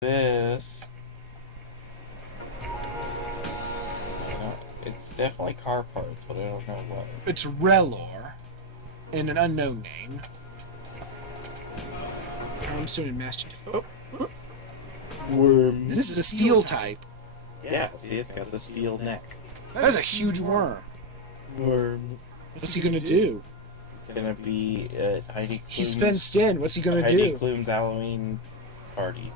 This. It's definitely car parts, but I don't know what. It's Relor, and an unknown name. Poundstone and Master. Oh, Worm. this is a steel type. Yeah, see, it's got the steel neck. That's a huge worm. Worm. What's he gonna do? Gonna be Heidi Klum's. He's fenced in. What's he gonna Heidi do? Klum's Halloween party.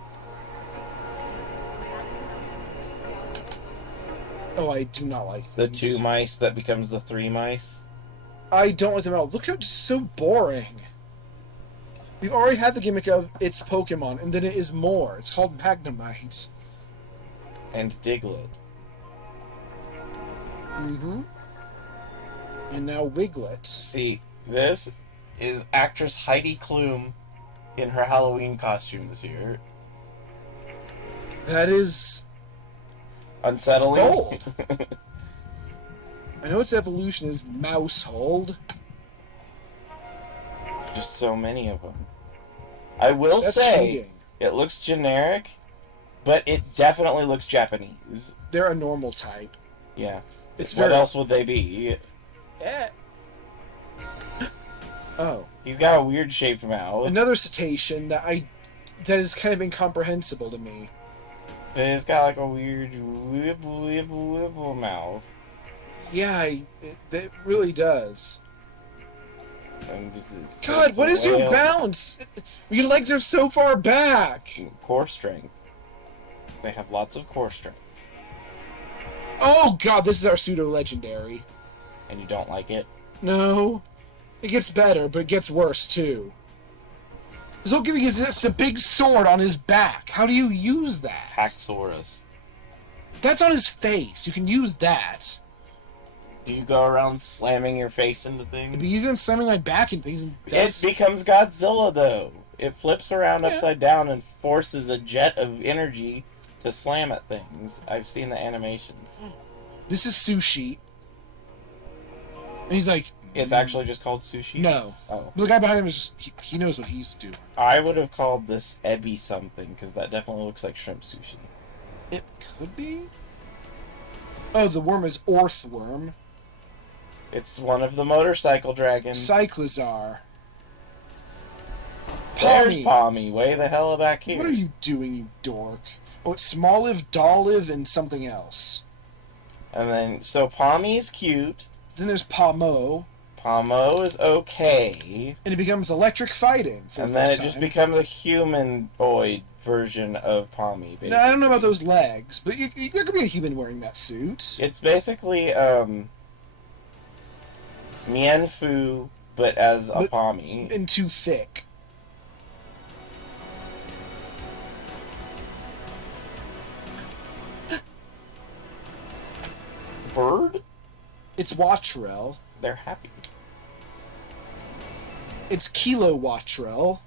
Oh, I do not like The things. 2 mice that becomes the 3 mice. I don't like them at all. Look how it's so boring. We've already had the gimmick of it's Pokemon, and then it is more. It's called Magnemite. And Diglett. Mm-hmm. And now Wiglet. See, this is actress Heidi Klum in her Halloween costume this year. That is Unsettling. bold. I know its evolution is Mousehold. Just so many of them. I will That's say, cheating. it looks generic, but it definitely looks Japanese. They're a normal type. Yeah. It's What very... else would they be? Eh. Oh. He's got a weird shaped mouth. Another cetacean that is kind of incomprehensible to me. But it's got like a weird wibble mouth. Yeah, it really does. And God, what is your whale. balance? Your legs are so far back. Core strength. They have lots of core strength. Oh God, this is our pseudo-legendary. And you don't like it? No. It gets better, but it gets worse too. This whole gimmick is just a big sword on his back. How do you use that? Haxorus. That's on his face. You can use that. Do you go around slamming your face into things? But he's been slamming my back and things. And does... It becomes Godzilla, though. It flips around upside down and forces a jet of energy to slam at things. I've seen the animations. This is Sushi. And he's like... It's actually just called sushi? No. Oh. The guy behind him is just... He knows what he's doing. I would have called this Ebi something, because that definitely looks like shrimp sushi. It could be? Oh, the worm is Orthworm. It's one of the motorcycle dragons. Cyclizar. There's Palmy. Palmy, way the hell back here. What are you doing, you dork? Oh, it's Smalliv, Dolliv, and something else. And then, so Palmy's cute. Then there's Palmo. Palmo is okay. And it becomes electric fighting for And the then first it just time. becomes a humanoid version of Palmy, basically. Now, I don't know about those legs, but there could be a human wearing that suit. It's basically, Mienfu, but as a Palmy. And too thick. Bird? It's Wattrell. They're happy. It's Kilo Wattrell.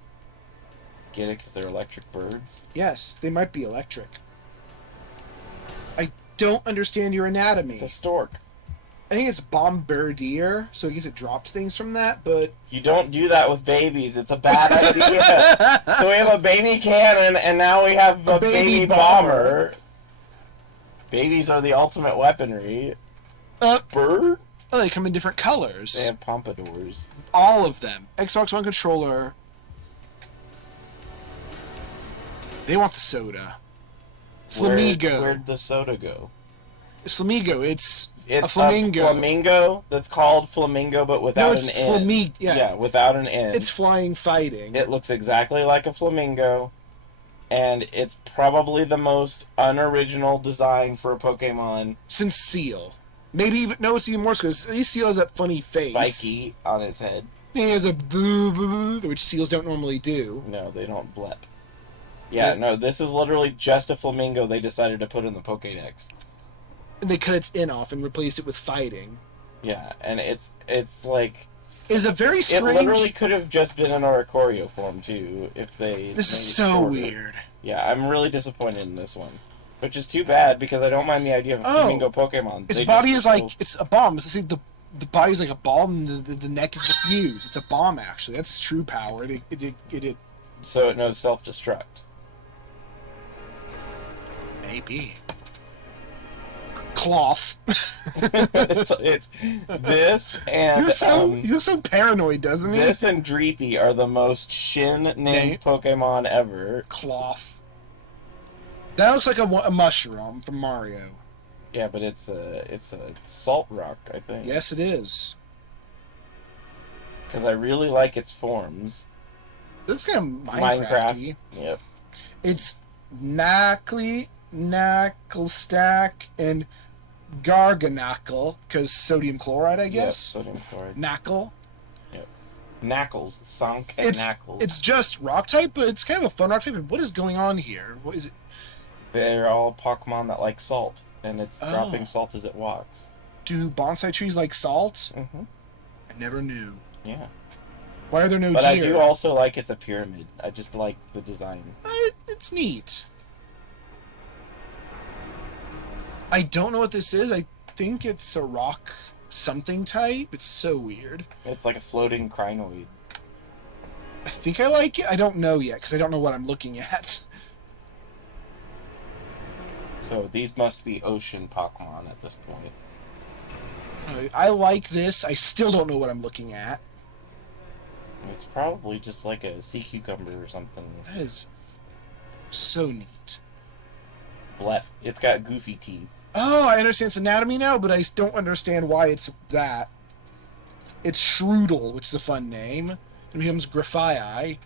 Get it? Because they're electric birds? Yes, they might be electric. I don't understand your anatomy. It's a stork. I think it's Bombardier, so I guess it drops things from that, but... You don't do that with babies. It's a bad idea. So we have a baby cannon, and now we have a baby bomber. Babies are the ultimate weaponry. Bird? Oh, they come in different colors. They have pompadours. All of them. Xbox One controller. They want the soda. Flamigo. Where'd the soda go? It's Flamigo. It's a It's flamingo. a flamingo that's called flamingo, but without No, it's an N. Flamigo. Yeah. Without an N. It's flying fighting. It looks exactly like a flamingo, and it's probably the most unoriginal design for a Pokemon. Since Seal. Maybe even... No, it's even worse, because at least Seal has that funny face. Spiky on its head. He has a boo boo boo, which Seals don't normally do. No, they don't blep. Yeah, no, this is literally just a flamingo they decided to put in the Pokédex. And they cut its in off and replaced it with fighting. Yeah, and it's like... It's a very strange... It literally could have just been an Oricorio form, too, if they... This is made it so shorter. weird. Yeah, I'm really disappointed in this one. Which is too bad, because I don't mind the idea of a flamingo Pokemon. Its body is like... It's a bomb. It's like the body's like a ball, and the neck is the fuse. It's a bomb, actually. That's its true power. It So it knows self-destruct. Maybe. Cloth. it's this and he looks so paranoid, doesn't he? this and Dreepy are the most named Pokemon ever. Cloth. That looks like a mushroom from Mario. Yeah, but it's a salt rock, I think. Yes, it is. Because I really like its forms. It looks kind of Minecraft-y. Yep. It's Knackly, Knacklestack, and Garganackle, because sodium chloride, I guess. Yes, sodium chloride. Knackle. Yep. Knackles. Sunk and Knackles. It's just rock type, but it's kind of a fun rock type. What is going on here? What is it? They're all Pokemon that like salt, and it's dropping salt as it walks. Do bonsai trees like salt? Mm-hmm. I never knew. Yeah. Why are there no deer? But I do also like it's a pyramid. I just like the design. It's neat. I don't know what this is. I think it's a rock something type. It's so weird. It's like a floating crinoid. I think I like it. I don't know yet, because I don't know what I'm looking at. So these must be ocean Pokemon at this point. I like this. I still don't know what I'm looking at. It's probably just like a sea cucumber or something. That is so neat. Blep. It's got goofy teeth. Oh, I understand its anatomy now, but I don't understand why it's that. It's Shroodle, which is a fun name. It becomes Grafii,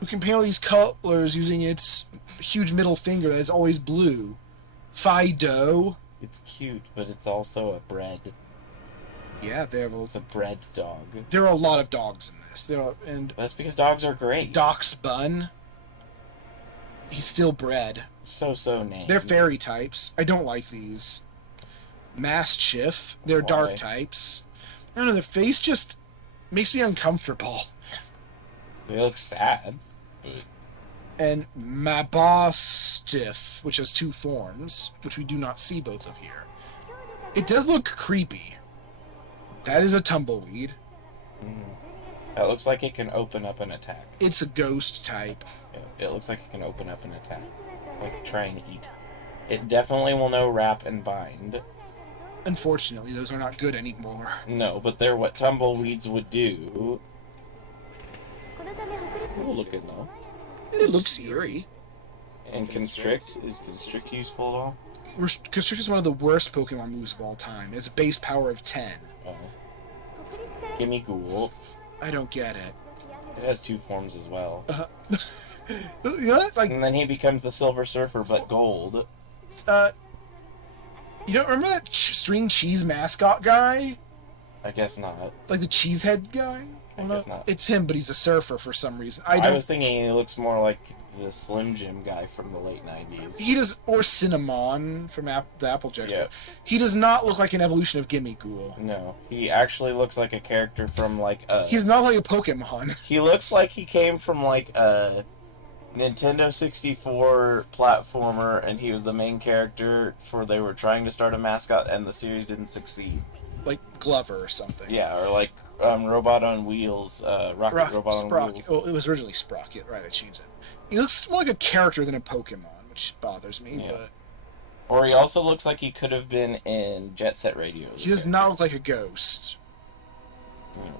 who can paint all these colors using its huge middle finger that is always blue. Fido. It's cute, but it's also a bread. Yeah, it's a bread dog. There are a lot of dogs in this. That's because dogs are great. Doxbun. He's still bred. So named. They're fairy types. I don't like these. Mastiff. They're dark types. I don't know, their face just makes me uncomfortable. They look sad. But... And Mabostiff, which has two forms, which we do not see both of here. It does look creepy. That is a tumbleweed. That looks like it can open up and attack. It's a ghost type. It looks like it can open up and attack. Like try and eat. It definitely will know wrap and bind. Unfortunately, those are not good anymore. No, but they're what tumbleweeds would do. It's cool looking though. It looks eerie. And Constrict? Is Constrict useful at all? Constrict is one of the worst Pokemon moves of all time. It's a base power of 10. Oh. Gimme Ghoul. I don't get it. It has two forms as well. You know what? Like, and then he becomes the Silver Surfer, but gold. You don't remember that string cheese mascot guy? I guess not. Like the cheesehead guy? I guess not. It's him, but he's a surfer for some reason. I was thinking he looks more like the Slim Jim guy from the late 90s. He does, or Cinnamon from the Applejack. Yeah. He does not look like an evolution of Gimme Ghoul. No, he actually looks like a character from like a... He's not like a Pokemon. He looks like he came from like a Nintendo 64 platformer, and he was the main character for they were trying to start a mascot, and the series didn't succeed. Like Glover or something. Yeah, or like Robot on Wheels, Rocket Robot on Wheels. Well, it was originally Sprocket, right? I changed it. He looks more like a character than a Pokemon, which bothers me. Yeah. But or he also looks like he could have been in Jet Set Radio. He does not look like a ghost. Yeah.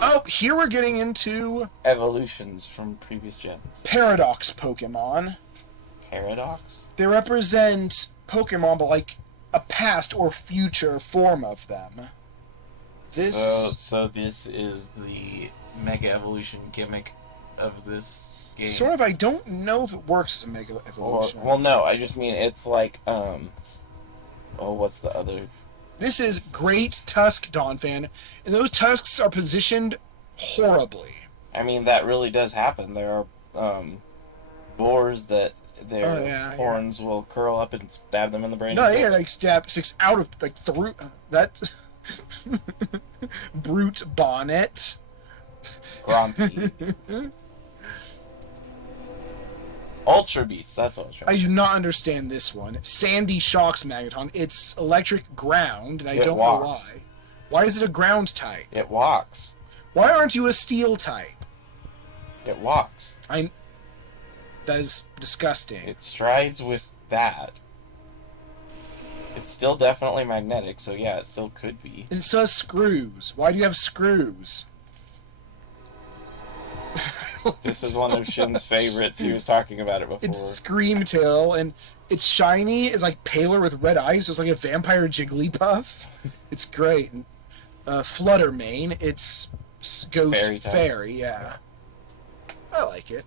Oh, here we're getting into evolutions from previous gens. Paradox Pokemon. Paradox? They represent Pokemon, but like a past or future form of them. So this is the Mega Evolution gimmick of this game. Sort of. I don't know if it works as a Mega Evolution. Well, no. I just mean it's like what's the other? This is Great Tusk Donphan, and those tusks are positioned horribly. I mean, that really does happen. There are boars that their horns will curl up and stab them in the brain. No, yeah, like sticks out of like through that brute bonnet. Grumpy. Ultra Beast, that's what I was trying to I do not understand this one. Sandy Shocks Magneton. It's electric ground, and I don't know why. Why is it a ground type? It walks. Why aren't you a steel type? It walks. That is disgusting. It strides with that. It's still definitely magnetic, so yeah, it still could be. And it says screws. Why do you have screws? This is one of Shin's favorites. He was talking about it before. It's Screamtail, and it's shiny. It's like paler with red eyes. So it's like a vampire Jigglypuff. It's great. Fluttermane. It's Ghost Fairy. Yeah, I like it.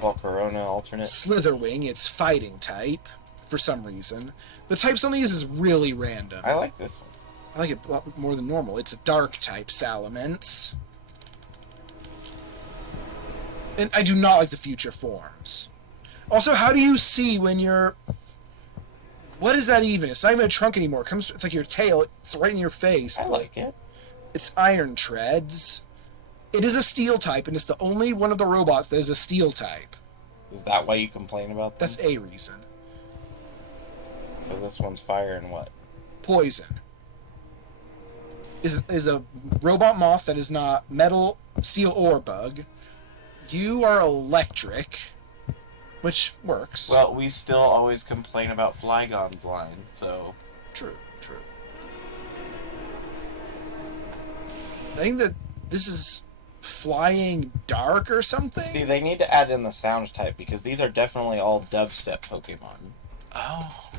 Volcarona alternate. Slitherwing. It's fighting type for some reason. The types on these is really random. I like this one. I like it a lot more than normal. It's a dark type Salamence. And I do not like the future forms. Also, how do you see when you're... What is that even? It's not even a trunk anymore. It's like your tail. It's right in your face. I like it. It's Iron Treads. It is a steel type, and it's the only one of the robots that is a steel type. Is that why you complain about them? That's a reason. So this one's fire and what? Poison. Is a robot moth that is not metal, steel, or bug. You are electric, which works. Well, we still always complain about Flygon's line, so... True. I think that this is Flying Dark or something? See, they need to add in the sound type, because these are definitely all dubstep Pokemon. Oh.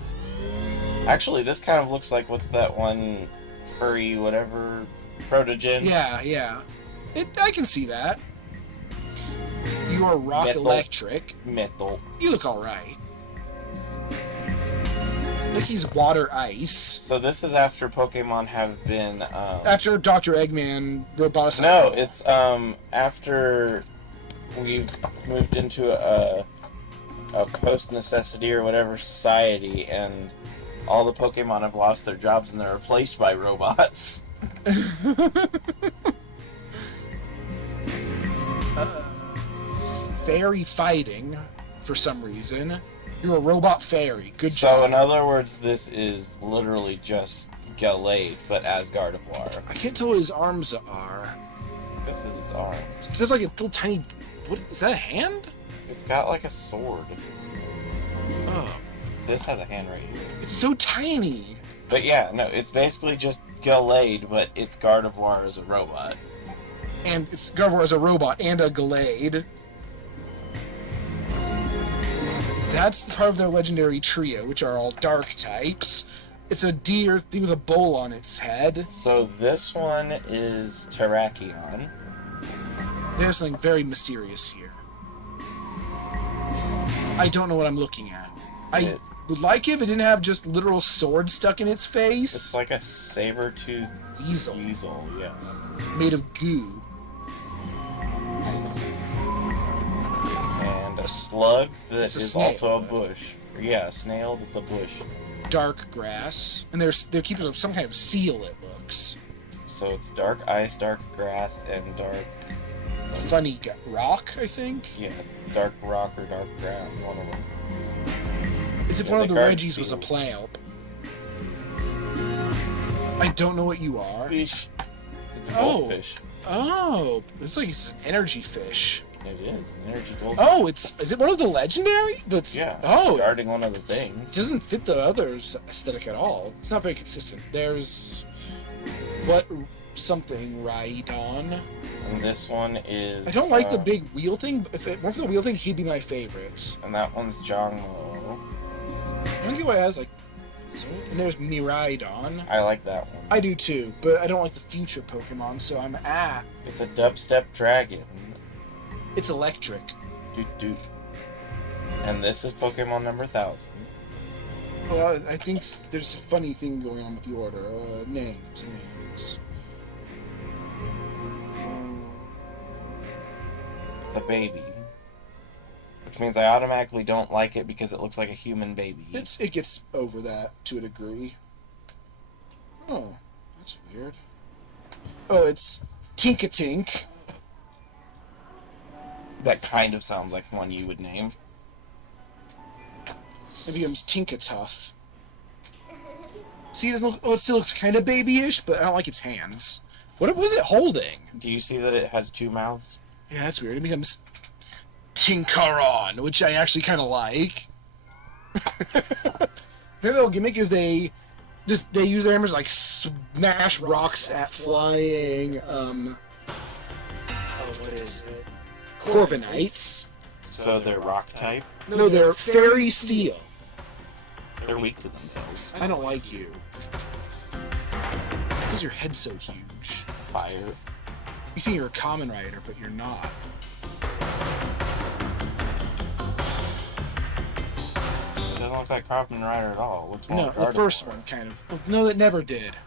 Actually, this kind of looks like, what's that one... furry, whatever, Protogen. Yeah. I can see that. You are rock electric. Mythal. You look alright. Look, he's water ice. So this is after Pokemon have been, After Dr. Eggman roboticized. No, it's, after we've moved into a post-necessity or whatever society, and all the Pokemon have lost their jobs and they're replaced by robots. Fairy fighting, for some reason. You're a robot fairy. Good job. So, in other words, this is literally just Gallade, but as Gardevoir. I can't tell what his arms are. This is its arm. Is it like a little tiny... What, is that a hand? It's got like a sword. Oh. This has a hand right here. It's so tiny. But yeah, no, it's basically just Gallade, but it's Gardevoir as a robot. And it's Gardevoir as a robot and a Gallade. That's the part of their legendary trio, which are all dark types. It's a deer with a bowl on its head. So this one is Terrakion. There's something very mysterious here. I don't know what I'm looking at. I would like it if it didn't have just literal sword stuck in its face. It's like a saber-toothed weasel, yeah. Made of goo. Nice. And a slug that is also a bush. Yeah, a snail that's a bush. Dark grass. And they're keepers of some kind of seal, it looks. So it's dark ice, dark grass, and dark... Funny rock, I think? Yeah, dark rock or dark ground, one of them. As if one of the Reggies was a Plamp. I don't know what you are. Fish. It's a goldfish. Oh, it's like it's an energy fish. It is an energy goldfish. Oh, is it one of the legendary? Yeah. Oh, Guarding one of the things. It doesn't fit the others' aesthetic at all. It's not very consistent. There's something Rhydon. And this one is... I don't like the big wheel thing. If it weren't for the wheel thing, he'd be my favorite. And that one's Jongmo. I don't get why it has, like... And there's Miraidon. I like that one. I do too, but I don't like the future Pokemon, so I'm at... It's a dubstep dragon. It's electric. Doot. And this is Pokemon number 1000. Well, I think there's a funny thing going on with the order. Names. It's a baby. Which means I automatically don't like it because it looks like a human baby. It gets over that to a degree. Oh, that's weird. Oh, it's Tinkatink. That kind of sounds like one you would name. It becomes Tinkatuff. See, it doesn't look, it still looks kind of babyish, but I don't like its hands. What was it holding? Do you see that it has two mouths? Yeah, that's weird. It becomes Tinkaron, which I actually kind of like. Their little gimmick is they use their hammers like smash rocks at flying. What is it? Corviknights. So they're rock type? No, they're fairy steel. They're weak to themselves. I don't like you. Why is your head so huge? Fire. You think you're a common rider, but you're not. It doesn't look like Kamen Rider at all. Looks more No, like the first Gardevoir. one kind of. Well, no, that never did.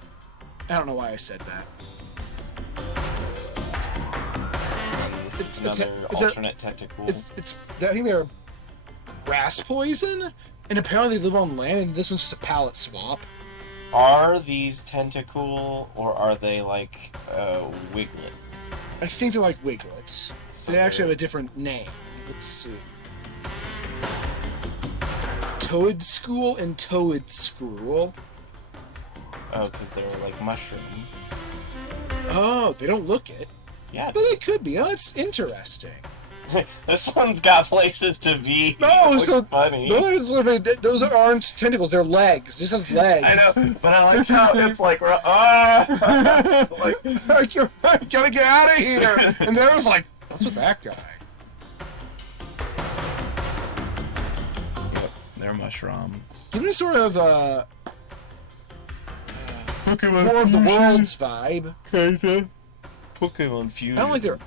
I don't know why I said that. This is It's another alternate tentacle. I think they're grass poison, and apparently they live on land, and this one's just a palette swap. Are these tentacle, or are they like Wiglet? I think they're like Wiglets. So They actually have a different name. Let's see. Toad-School and Toad-Scrool. Oh, because they're like mushroom. Oh, they don't look it. Yeah. But they could be. Oh, that's interesting. This one's got places to be. No, It looks so funny. those aren't tentacles. They're legs. This has legs. I know, but I like how it's like, like I gotta get out of here. And there was like, what's with that guy? Yep, they're mushroom. Give me sort of Pokémon War of the Worlds vibe. kinda. Pokemon Fusion. I don't like their.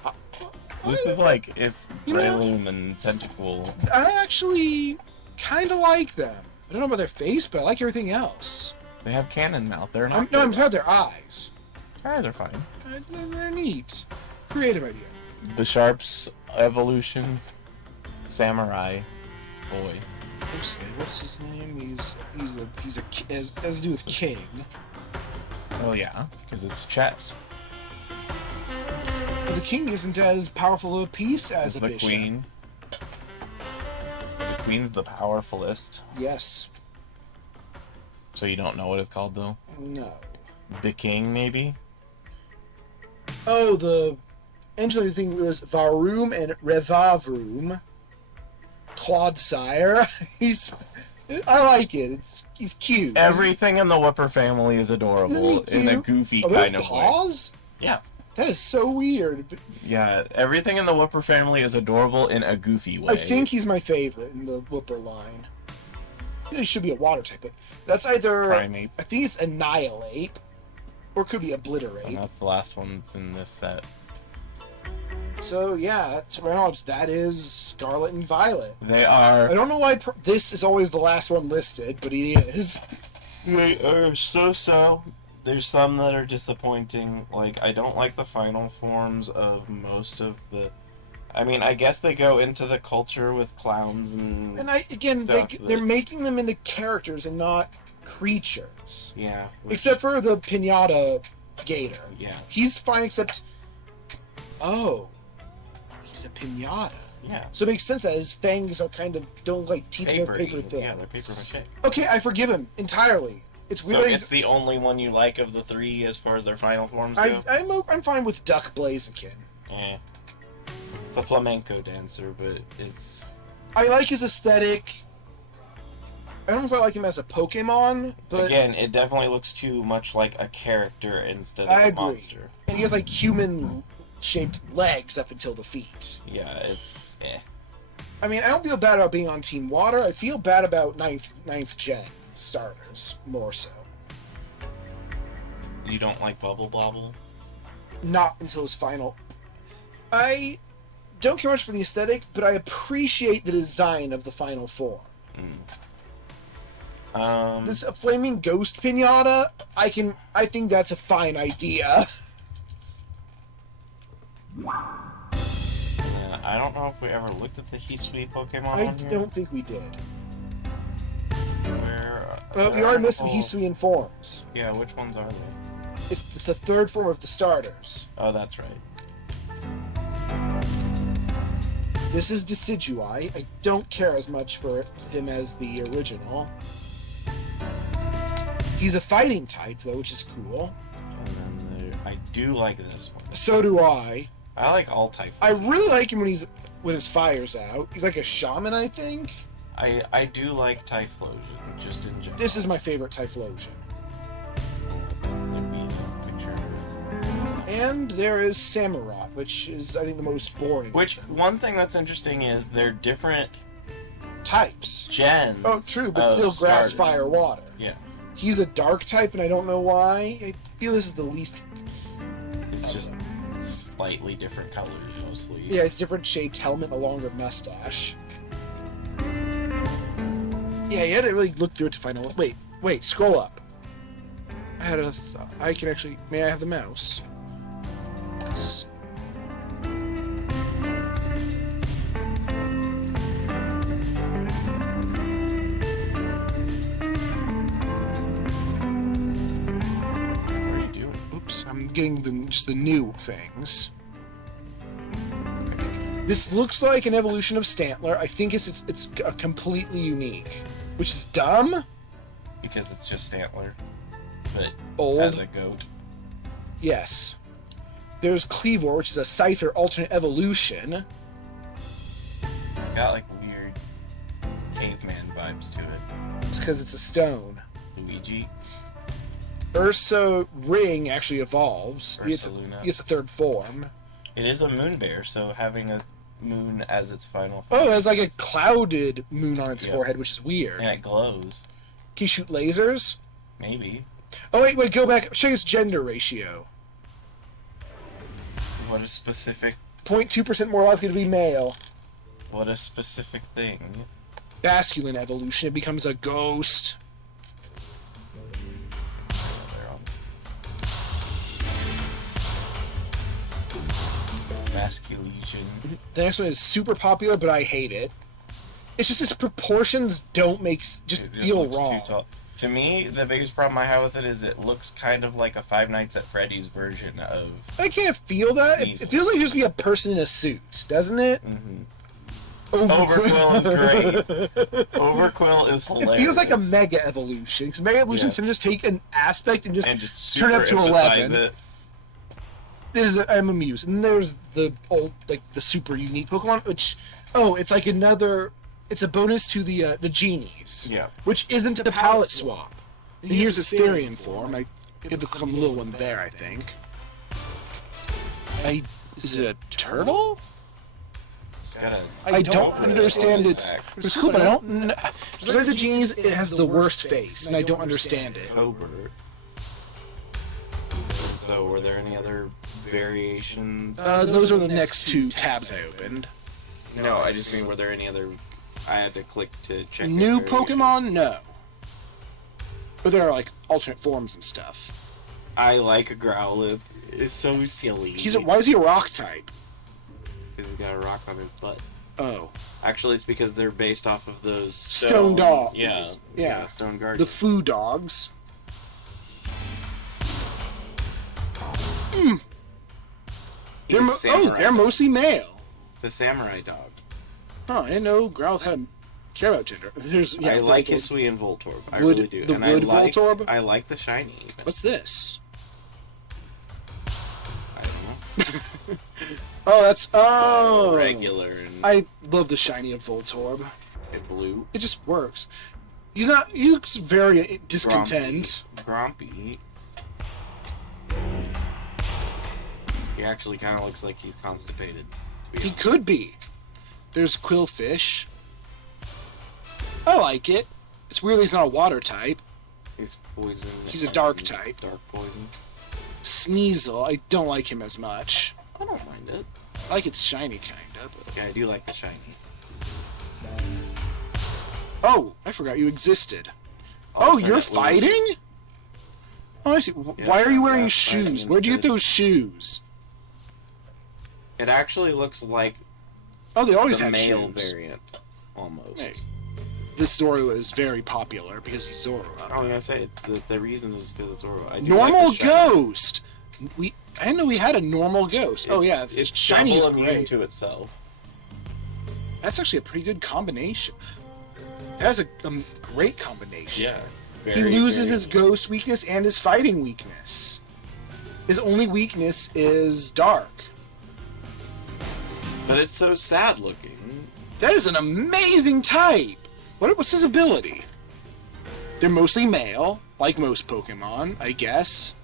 This is like if You know- Breloom and Tentacool. I actually kind of like them. I don't know about their face, but I like everything else. They have cannon mouth. They're not. I'm talking about their eyes. They're fine. They're neat. Creative idea. Bisharp's evolution. Samurai boy. What's his name? Has to do with king. Oh yeah, because it's chess. But the king isn't as powerful a piece as a The bishop. queen. The queen's the powerfulest. Yes. So you don't know what it's called though? No. The king maybe? Oh, the engine thing was Varum and Revavrum. Clodsire. I like it. He's cute. Everything in the Whipper family is Isn't adorable he in a cute? goofy Are those kind of way. paws? Yeah. That is so weird. Yeah, everything in the Whipper family is adorable in a goofy way. I think he's my favorite in the Whipper line. He should be a water type, but that's either Primate. I think it's Annihilate, or it could be And Obliterate. that's the last one that's in this set. So yeah, that's Reynolds. That is Scarlet and Violet. They I are. don't know why this is always the last one listed, but it is. They are so. There's some that are disappointing. Like, I don't like the final forms of most of the. I mean, I guess they go into the culture with clowns and. And again, stuff, they're but- making them into characters and not creatures. Yeah. which- Except for the Pinata Gator. Yeah. He's fine, except. Oh. He's a pinata. Yeah. So it makes sense that his fangs are kind of don't look like teeth in their paper thin. Yeah, they're paper mache. Okay, I forgive him entirely. It's So weird. it's the only one you like of the three as far as their final forms go? I'm fine with Duck Blaziken. Eh. It's a flamenco dancer, but it's... I like his aesthetic. I don't know if I like him as a Pokemon, but Again, it definitely looks too much like a character instead of I a agree. monster. and he has like human-shaped legs up until the feet. Yeah, it's... eh. I mean, I don't feel bad about being on Team Water. I feel bad about ninth gen starters more so. You don't like Bubble Bobble? Not until his final. I don't care much for the aesthetic, but I appreciate the design of the final form. This flaming ghost pinata, I think that's a fine idea. Yeah, I don't know if we ever looked at the Hisui Pokemon I on here. don't think we did. Where... But we are missing Hisuian forms. Yeah, which ones are they? It's the third form of the starters. Oh, that's right. This is Decidueye. I don't care as much for him as the original. He's a fighting type, though, which is cool. And then I do like this one. So do I. I like all Typhlosion. I really like him when his fire's out. He's like a shaman, I think. I do like Typhlosion, just in general. This is my favorite Typhlosion. And there is Samurott, which is, I think, the most boring. Which, one thing that's interesting is they're different types. gens. Oh, true, but still grass, starter. fire, water. Yeah. He's a dark type, and I don't know why. I feel this is the least... It's just slightly different colors, mostly. Yeah, it's different shaped helmet, a longer mustache. Yeah, you had to really look through it to find out. Wait, scroll up. I had a. I can actually. May I have the mouse? Yes. What are you doing? Oops, I'm getting just the new things. This looks like an evolution of Stantler. I think it's completely unique, which is dumb. Because it's just Stantler, but Old. as a goat. Yes. There's Cleavor, which is a Scyther alternate evolution. Got like weird caveman vibes to it. It's because it's a stone. Luigi. Ursa Ring actually evolves. Ursaluna. He gets a third form. It is a moon bear, so having a moon as its final form. Oh, it has like a clouded moon on its forehead, which is weird. And it glows. Can you shoot lasers? Maybe. Oh, wait, go back. Show you its gender ratio. What a specific... 0.2% more likely to be male. What a specific thing. Basculin evolution. It becomes a ghost. Basculation. The next one is super popular, but I hate it. It's just its proportions don't make... just feel looks wrong. too tall. To me, the biggest problem I have with it is it looks kind of like a Five Nights at Freddy's version of... I can't feel that. It feels like just be a person in a suit, doesn't it? Mm-hmm. Overquill is great. Overquill is hilarious. It feels like a mega evolution, because mega evolutions can just take an aspect and just turn it up to super 11. it. I'm amused. And there's the old, like the super unique Pokemon, which it's like another. It's a bonus to the genies. Yeah. Which isn't a palette swap. And here's a Therian form. I get the little one there, I think. Is it a turtle? It's got a... I don't understand its... It's cool, but I don't... Just like the genies, it has the worst face, and I don't understand it. Cobra. So, were there any other variations? Those are the next two tabs I opened. No, I just mean, were there any other... I had to click to check... New Pokemon? No. But there are, like, alternate forms and stuff. I like a Growlithe. It's so silly. Why is he a rock type? Because he's got a rock on his butt. Oh. Actually, it's because they're based off of those... Stone dogs. Yeah, Stone Guardians. The Foo dogs. They're mostly male. It's a samurai dog. Oh, I didn't know Growlithe had a care about gender. I like Hisui and Voltorb. I Wood, really do. The and wood Voltorb? I like the shiny. What's this? I don't know. Oh! Regular and... I love the shiny of Voltorb. blue. It just works. He looks very discontent. Grumpy. He actually kind of looks like he's constipated. He could be. There's Quillfish. I like it. It's weird he's not a water type. He's poison. He's a dark type. Dark poison. Sneasel, I don't like him as much. I don't mind it. I like its shiny, kinda. But... Yeah, I do like the shiny. Oh, I forgot you existed. Oh, you're fighting? Oh, I see. Yeah, why are you wearing shoes? Where'd you get those shoes? It actually looks like they always the had male shoes. variant, almost. Hey, this Zoro is very popular because he's Zoro. I was gonna say the reason is because it's Zoro. Normal Ghost. I didn't know we had a normal Ghost. It's shiny is immune great. to itself. That's actually a pretty good combination. That's a great combination. Yeah. He loses his ghost weakness and his fighting weakness. His only weakness is dark. But it's so sad looking. That is an amazing type! What's his ability? They're mostly male, like most Pokemon, I guess.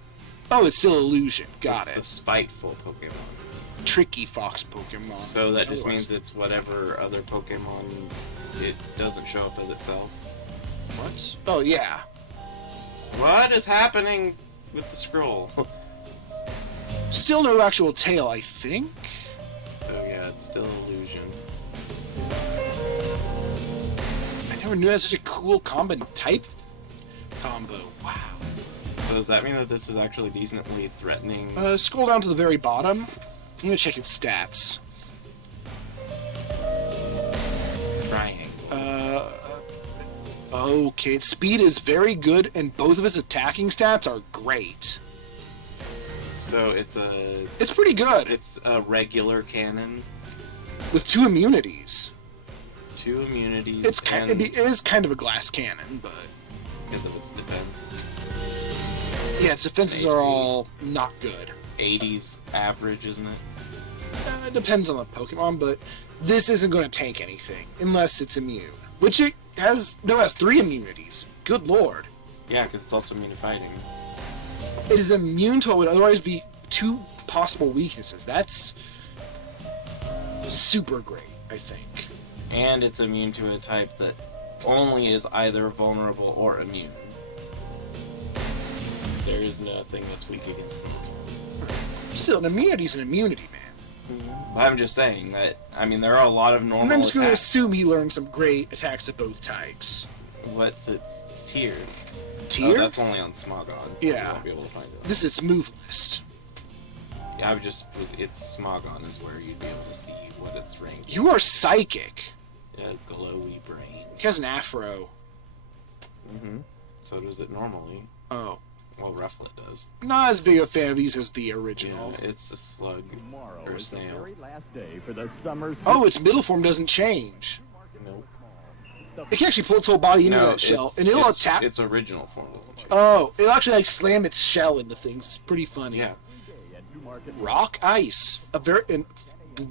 Oh, it's still illusion. Got It's it. the spiteful Pokemon. Tricky fox Pokemon. So that just means it's whatever other Pokemon it doesn't show up as itself. What? Oh, yeah. What is happening with the scroll? Still no actual tail, I think? So yeah, it's still illusion. I never knew that was such a cool combo. Wow. So does that mean that this is actually decently threatening? Scroll down to the very bottom. I'm gonna check its stats. Triangle. Okay, its speed is very good, and both of its attacking stats are great. So It's pretty good. it's a regular cannon, With 2 immunities. 2 immunities, It is kind of a glass cannon, but... because of its defense. Yeah, its defenses are all not good. 80s average, isn't it? It depends on the Pokemon, but this isn't going to tank anything, unless it's immune. Which it has 3 immunities. Good lord. Yeah, because it's also immune to fighting. It is immune to what would otherwise be 2 possible weaknesses. That's super great, I think. And it's immune to a type that only is either vulnerable or immune. There is nothing that's weak against it. Still, an immunity is an immunity, man. I'm just saying that, I mean, there are a lot of normal And I'm just going to attacks. assume he learned some great attacks of both types. What's its tier? Tier? Oh, that's only on Smogon. Yeah. You won't be able to find it. This is its move list. Yeah, it's Smogon is where you'd be able to see what its rank is. You are psychic. A glowy brain. He has an afro. So does it normally. Oh. Well, Rufflet does. Not as big a fan of these as the original. Yeah, it's a slug or a snail. Oh, its middle form doesn't change. Nope. It can actually pull its whole body into that shell, and it'll attack. Its original form doesn't change. Oh, it'll actually like slam its shell into things. It's pretty funny. Yeah. Rock Ice,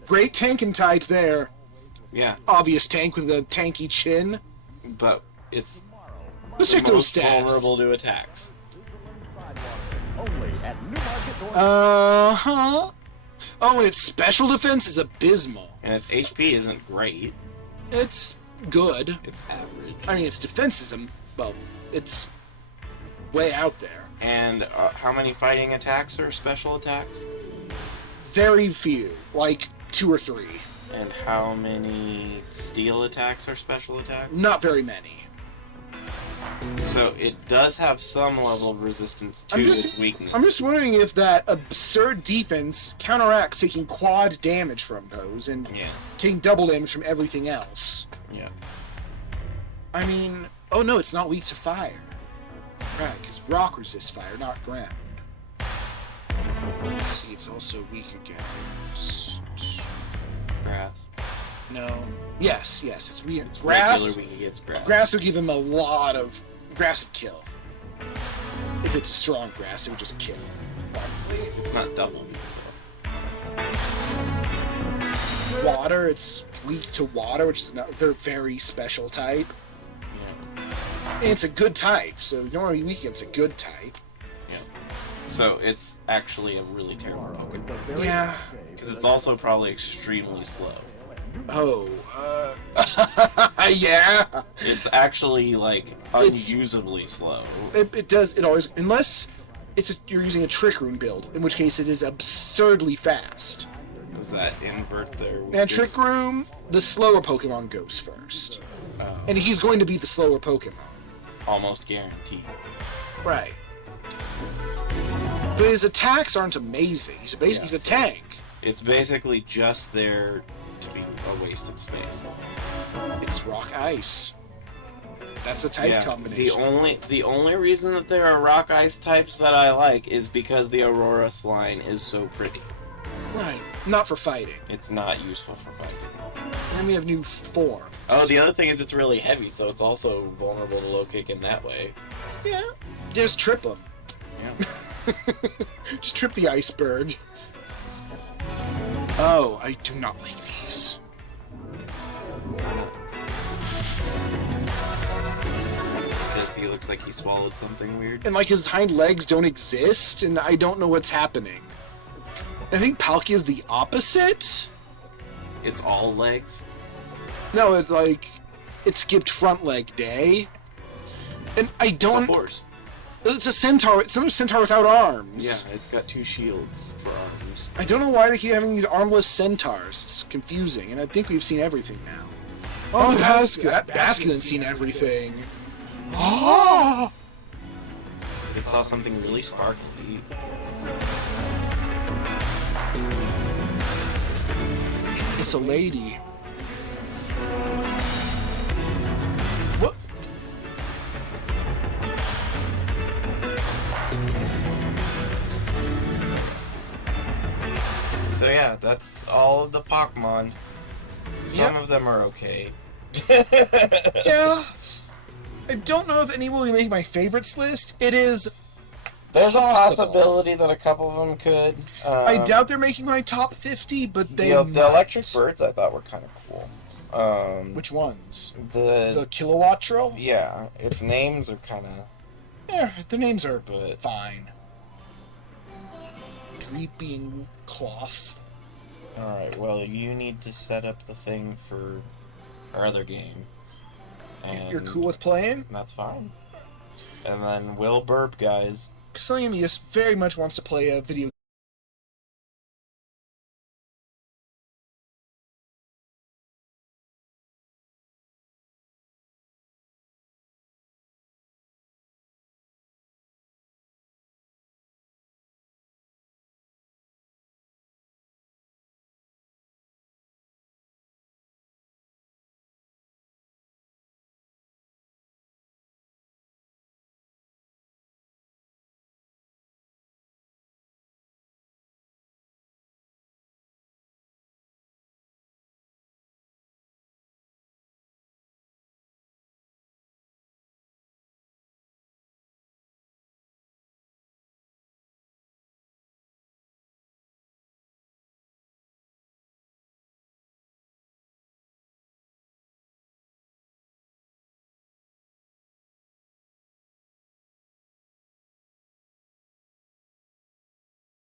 great tanking type there. Yeah, Obvious tank with a tanky chin. but it's Let's check those most stats. vulnerable to attacks. Oh, and its special defense is abysmal. And its HP isn't great. It's good. It's average. I mean, its defense is it's way out there. And how many fighting attacks are special attacks? Very few, like 2 or 3. And how many steel attacks are special attacks? Not very many. So it does have some level of resistance to its weakness. I'm just wondering if that absurd defense counteracts taking quad damage from those and taking double damage from everything else. Yeah. I mean, oh no, it's not weak to fire. Right, because rock resists fire, not ground. Let's see, it's also weak against... Grass. No. Yes, it's weak. It's Grass. regular weak against grass. Grass would give him a lot of... Grass would kill. If it's a strong grass, it would just kill. Probably. It's not double weak. Water, it's weak to water, which is another very special type. Yeah. And it's a good type, so you don't want to be weak against a good type. Yeah. So it's actually a really terrible Pokemon. Yeah. Because it's also probably extremely slow. Oh, yeah. It's actually, like, unusably slow. It always, unless you're using a Trick Room build, in which case it is absurdly fast. Does that invert their... And Trick Room, the slower Pokemon goes first. And he's going to be the slower Pokemon. Almost guaranteed. Right. But his attacks aren't amazing. He's a tank. It's basically just there to be a waste of space. It's rock ice. That's a type combination. The only reason that there are rock ice types that I like is because the Aurora Slime is so pretty. Right. Not for fighting. It's not useful for fighting. And we have new forms. Oh, the other thing is it's really heavy, so it's also vulnerable to low kick in that way. Yeah. Just trip them. Yeah. Just trip the iceberg. Oh, I do not like these. legs. Because he looks like he swallowed something weird. And, like, his hind legs don't exist, and I don't know what's happening. I think Palkia is the opposite? It's all legs? No, it's like... It skipped front leg day. And I don't... It's a horse. It's a centaur. It's another centaur without arms. Yeah, it's got 2 shields for arms. I don't know why they keep having these armless centaurs. It's confusing, and I think we've seen everything now. Oh, Baskin's seen everything. Oh! It saw something really sparkly. It's a lady. What? So yeah, that's all of the Pokémon. Some of them are okay. Yeah. I don't know if any will be making my favorites list. It is... There's a possible. possibility that a couple of them could. I doubt they're making my top 50, but they The might. electric birds I thought were kind of cool. Which ones? The The Kilowattrel? yeah, its names are kind of. Yeah, the names are But- fine. Dreeping Cloth. All right. Well, you need to set up the thing for our other game. And You're cool with playing? That's fine. And then we'll burp, guys. Cassilian just very much wants to play a video